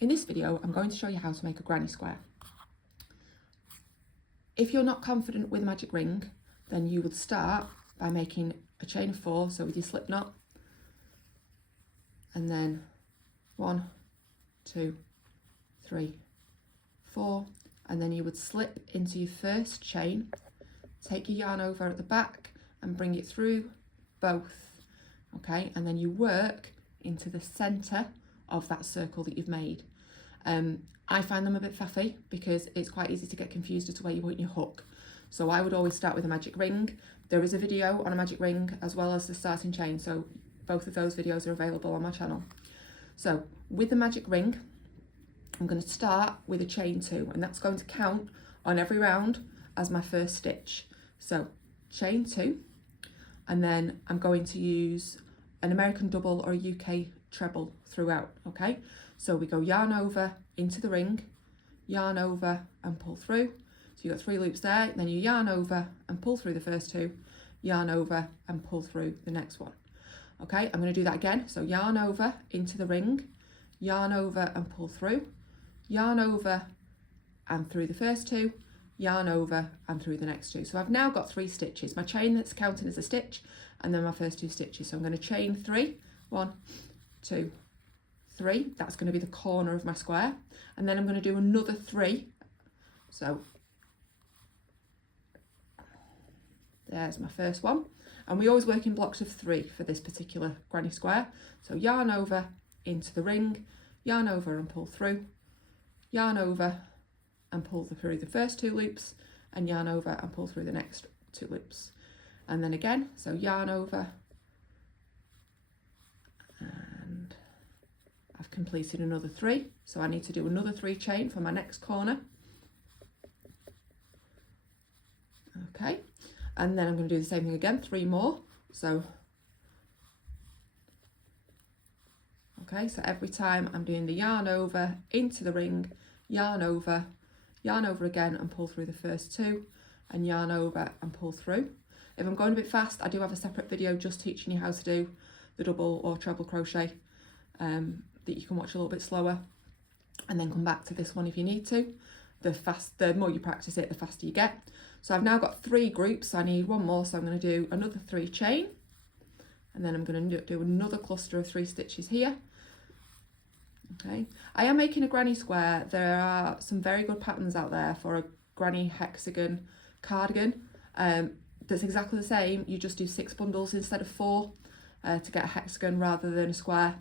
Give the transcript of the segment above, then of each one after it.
in this video, I'm going to show you how to make a granny square. If you're not confident with a magic ring, then you would start by making a chain of 4, so with your slip knot, and then 1, 2, 3, 4, and then you would slip into your first chain, take your yarn over at the back and bring it through both, okay, and then you work into the centre of that circle that you've made. I find them a bit faffy because it's quite easy to get confused as to where you want your hook. So I would always start with a magic ring. There is a video on a magic ring as well as the starting chain, so both of those videos are available on my channel. So with the magic ring, I'm going to start with a chain 2, and that's going to count on every round as my first stitch. So chain 2, and then I'm going to use an American double or a UK treble throughout, okay? So we go yarn over into the ring, yarn over and pull through. So you've got 3 loops there, then you yarn over and pull through the first 2, yarn over and pull through the next one. Okay, I'm going to do that again. So yarn over into the ring, yarn over and pull through, yarn over and through the first 2, yarn over and through the next 2. So I've now got 3 stitches. My chain that's counting as a stitch, and then my first 2 stitches. So I'm going to chain 3, 1, 2, 3. That's going to be the corner of my square, and then I'm going to do another 3. So there's my first one, and we always work in blocks of 3 for this particular granny square. So yarn over into the ring, yarn over and pull through, yarn over and pull through the first 2 loops, and yarn over and pull through the next 2 loops, and then again, so yarn over, and I've completed another 3, so I need to do another 3 chain for my next corner. Okay, and then I'm going to do the same thing again, 3 more. So okay, so every time I'm doing the yarn over into the ring, yarn over again and pull through the first 2, and yarn over and pull through. If I'm going a bit fast, I do have a separate video just teaching you how to do the double or treble crochet that you can watch a little bit slower, and then come back to this one if you need to. The more you practice it, the faster you get. So I've now got 3 groups, so I need 1 more, so I'm going to do another 3 chain, and then I'm going to do another cluster of 3 stitches here. Okay, I am making a granny square. There are some very good patterns out there for a granny hexagon cardigan that's exactly the same. You just do 6 bundles instead of 4 to get a hexagon rather than a square.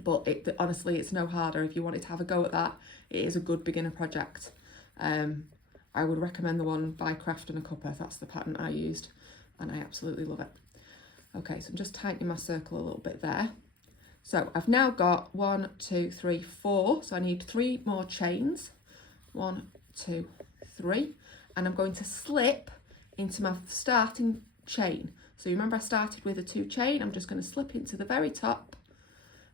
But honestly, it's no harder. If you wanted to have a go at that, it is a good beginner project. I would recommend the one by Craft and a Cuppa. That's the pattern I used, and I absolutely love it. Okay, so I'm just tightening my circle a little bit there. So I've now got 1, 2, 3, 4. So I need 3 more chains. 1, 2, 3, and I'm going to slip into my starting chain. So you remember I started with a 2 chain. I'm just going to slip into the very top.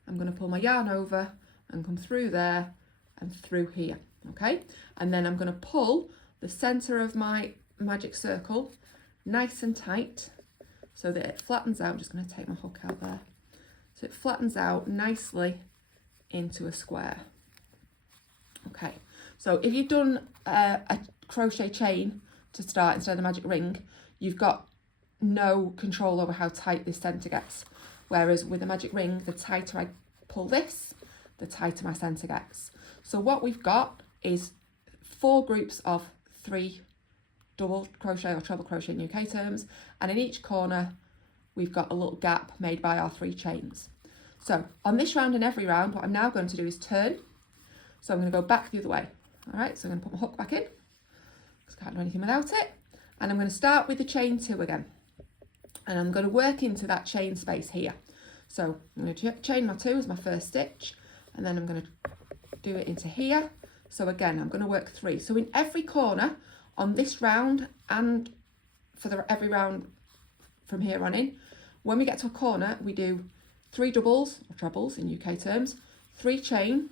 I'm going to pull my yarn over and come through there and through here, okay? And then I'm going to pull the centre of my magic circle nice and tight so that it flattens out. I'm just going to take my hook out there. So it flattens out nicely into a square. Okay, so if you've done a crochet chain to start instead of the magic ring, you've got no control over how tight this centre gets. Whereas with a magic ring, the tighter I pull this, the tighter my centre gets. So what we've got is 4 groups of 3 double crochet or treble crochet in UK terms, and in each corner we've got a little gap made by our 3 chains. So on this round and every round, what I'm now going to do is turn. So I'm going to go back the other way. All right, so I'm going to put my hook back in, because I can't do anything without it. And I'm going to start with the chain 2 again. And I'm going to work into that chain space here. So I'm going to chain my 2 as my first stitch, and then I'm going to do it into here. So again, I'm going to work 3. So in every corner on this round and for every round from here on in, when we get to a corner, we do 3 doubles or trebles in UK terms, 3 chain,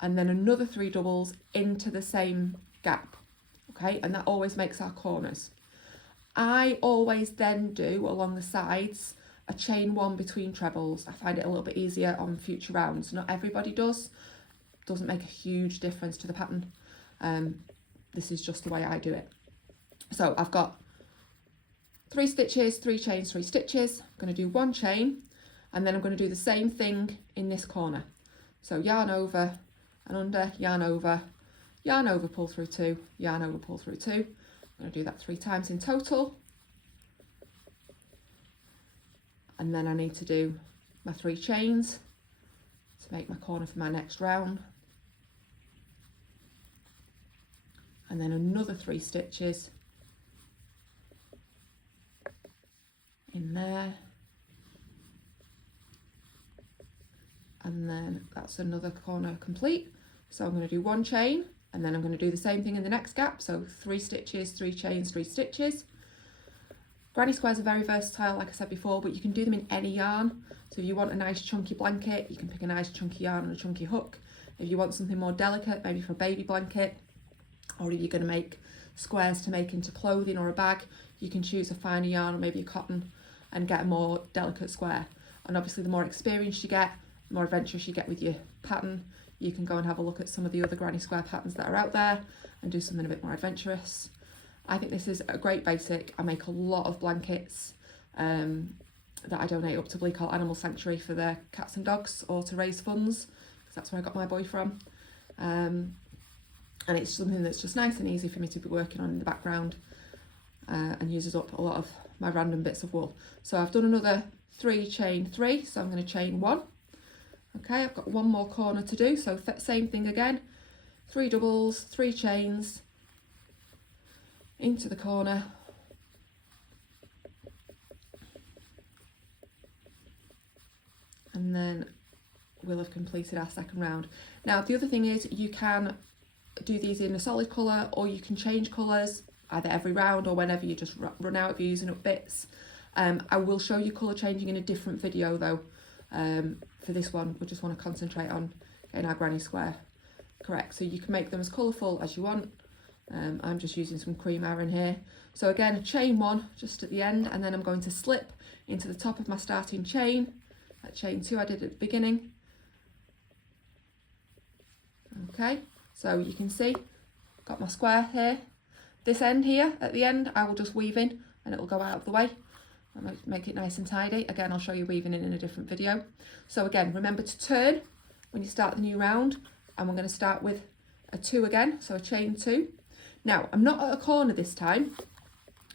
and then another 3 doubles into the same gap. Okay, and that always makes our corners. I always then do along the sides a chain 1 between trebles. I find it a little bit easier on future rounds. Not everybody does. Doesn't make a huge difference to the pattern. This is just the way I do it. So I've got 3 stitches, 3 chains, 3 stitches. I'm going to do 1 chain, and then I'm going to do the same thing in this corner. So yarn over and under, yarn over, pull through 2, yarn over, pull through 2. I'm going to do that 3 times in total. And then I need to do my 3 chains to make my corner for my next round. And then another 3 stitches in there. And then that's another corner complete. So I'm going to do 1 chain, and then I'm going to do the same thing in the next gap. So 3 stitches, 3 chains, 3 stitches. Granny squares are very versatile, like I said before, but you can do them in any yarn. So if you want a nice chunky blanket, you can pick a nice chunky yarn and a chunky hook. If you want something more delicate, maybe for a baby blanket, or if you're going to make squares to make into clothing or a bag, you can choose a finer yarn or maybe a cotton and get a more delicate square. And obviously the more experience you get, the more adventurous you get with your pattern. You can go and have a look at some of the other granny square patterns that are out there and do something a bit more adventurous. I think this is a great basic. I make a lot of blankets that I donate up to Bleak Animal Sanctuary for their cats and dogs, or to raise funds, because that's where I got my boy from. And it's something that's just nice and easy for me to be working on in the background, and uses up a lot of my random bits of wool. So I've done another 3 chain 3, so I'm going to chain 1. Okay, I've got 1 more corner to do, so same thing again, 3 doubles, 3 chains into the corner, and then we'll have completed our second round. Now the other thing is, you can do these in a solid colour, or you can change colours either every round or whenever you just run out if you're using up bits. I will show you colour changing in a different video though. For this one we just want to concentrate on getting our granny square correct, so you can make them as colourful as you want. I'm just using some cream iron here. So again, a chain 1 just at the end, and then I'm going to slip into the top of my starting chain, that chain 2 I did at the beginning. Okay, so you can see, got my square here. This end here, at the end, I will just weave in and it will go out of the way. I'll make it nice and tidy. Again, I'll show you weaving in a different video. So again, remember to turn when you start the new round, and we're going to start with a 2 again, so a chain 2. Now, I'm not at a corner this time,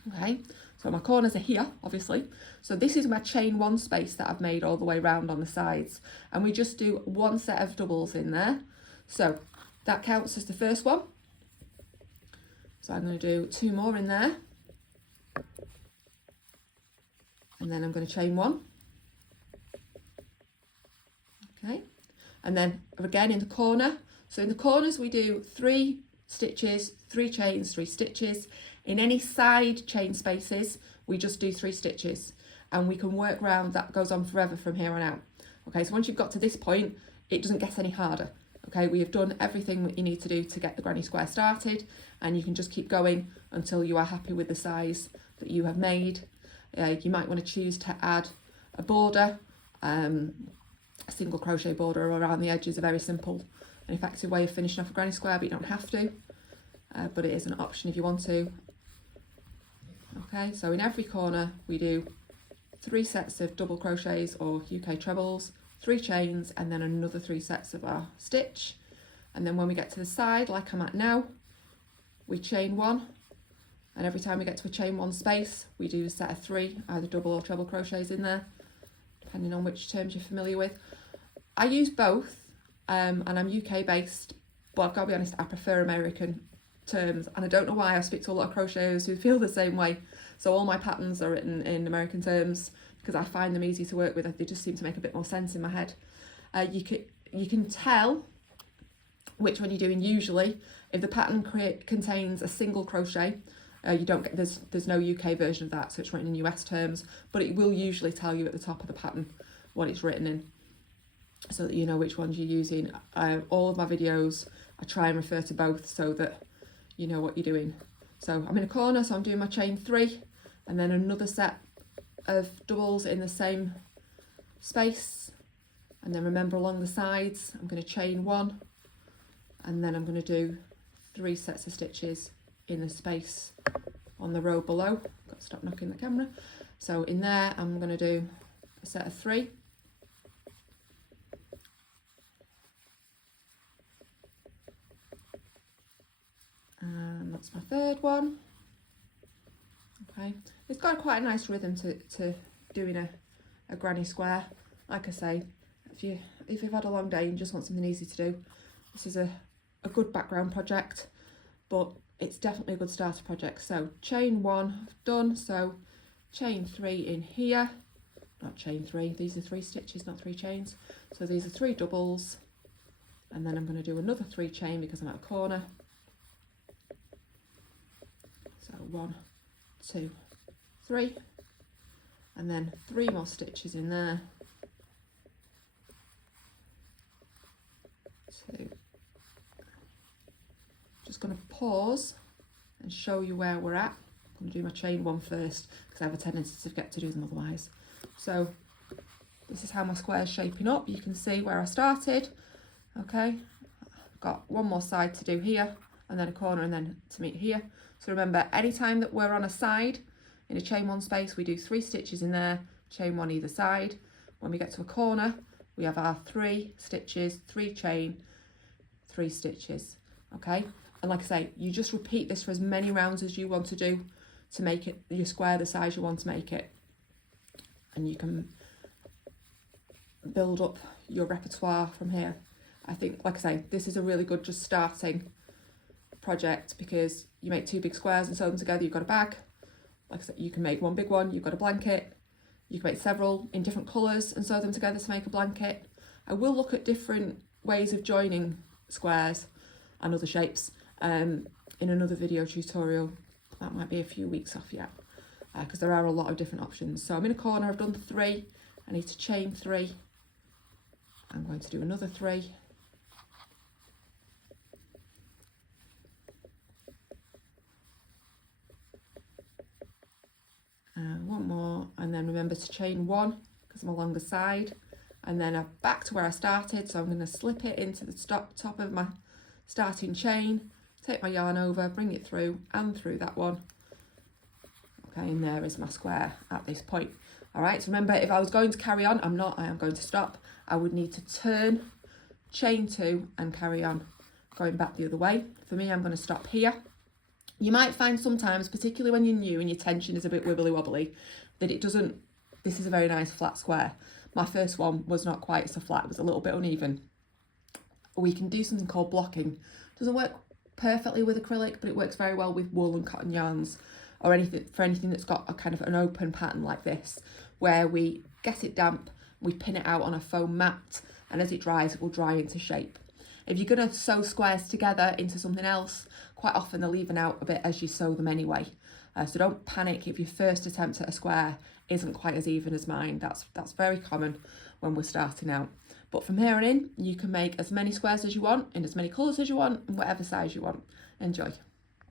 okay, so my corners are here, obviously. So this is my chain 1 space that I've made all the way round on the sides, and we just do 1 set of doubles in there. So that counts as the first one. So I'm going to do 2 more in there, and then I'm going to chain 1. Okay, and then again in the corner. So in the corners we do 3 stitches, 3 chains, 3 stitches. In any side chain spaces we just do 3 stitches, and we can work round that. Goes on forever from here on out. Okay, so once you've got to this point, it doesn't get any harder. Okay, we have done everything that you need to do to get the granny square started, and you can just keep going until you are happy with the size that you have made. You might want to choose to add a border, a single crochet border around the edges. A very simple and effective way of finishing off a granny square, but you don't have to. But it is an option if you want to. Okay, so in every corner we do 3 sets of double crochets or UK trebles, 3 chains, and then another 3 sets of our stitch. And then when we get to the side, like I'm at now, we chain 1, and every time we get to a chain 1 space we do a set of 3 either double or treble crochets in there, depending on which terms you're familiar with. I use both, and I'm UK based, but I've got to be honest, I prefer American terms, and I don't know why. I speak to a lot of crocheters who feel the same way, so all my patterns are written in American terms because I find them easy to work with. They just seem to make a bit more sense in my head. You can tell which one you're doing usually if the pattern contains a single crochet. You don't get, there's no UK version of that, so it's written in US terms, but it will usually tell you at the top of the pattern what it's written in, so that you know which ones you're using. All of my videos I try and refer to both so that you know what you're doing. So I'm in a corner, so I'm doing my chain 3, and then another set of doubles in the same space, and then remember along the sides I'm going to chain 1, and then I'm going to do 3 sets of stitches in the space on the row below. Got to stop knocking the camera. So in there I'm going to do a set of 3, and that's my third one. Okay, it's got quite a nice rhythm to doing a granny square. Like I say, if you've had a long day and just want something easy to do, this is a good background project, but it's definitely a good starter project. So chain 1 I've done, so chain 3 in here, not chain 3, these are 3 stitches, not 3 chains. So these are 3 doubles, and then I'm going to do another 3 chain because I'm at a corner. So 1, 2, 3, and then 3 more stitches in there. 2. Just going to pause and show you where we're at. I'm going to do my chain 1 first because I have a tendency to forget to do them otherwise. So this is how my square is shaping up. You can see where I started. Okay, I've got one more side to do here, and then a corner, and then to meet here. So remember, anytime that we're on a side in a chain 1 space, we do 3 stitches in there, chain 1 either side. When we get to a corner, we have our 3 stitches, 3 chain, 3 stitches. Okay, and like I say, you just repeat this for as many rounds as you want to do to make it your square the size you want to make it, and you can build up your repertoire from here. I think, like I say, this is a really good just starting project because you make 2 big squares and sew them together, you've got a bag. Like I said, you can make 1 big one, you've got a blanket. You can make several in different colours and sew them together to make a blanket. I will look at different ways of joining squares and other shapes in another video tutorial. That might be a few weeks off yet because there are a lot of different options. So I'm in a corner, I've done 3, I need to chain 3. I'm going to do another 3. One more, and then remember to chain 1 because I'm along the side, and then I'm back to where I started. So I'm going to slip it into the top of my starting chain, take my yarn over, bring it through and through that one. Okay, and there is my square at this point. All right, so remember, if I was going to carry on, I'm not, I am going to stop. I would need to turn, chain 2 and carry on going back the other way. For me, I'm going to stop here. You might find sometimes, particularly when you're new and your tension is a bit wibbly wobbly, that it doesn't, this is a very nice flat square. My first one was not quite so flat, it was a little bit uneven. We can do something called blocking. It doesn't work perfectly with acrylic, but it works very well with wool and cotton yarns, or anything that's got a kind of an open pattern like this, where we get it damp, we pin it out on a foam mat, and as it dries, it will dry into shape. If you're going to sew squares together into something else, quite often they'll even out a bit as you sew them anyway. So don't panic if your first attempt at a square isn't quite as even as mine. That's very common when we're starting out. But from here on in, you can make as many squares as you want, in as many colours as you want, and whatever size you want. Enjoy.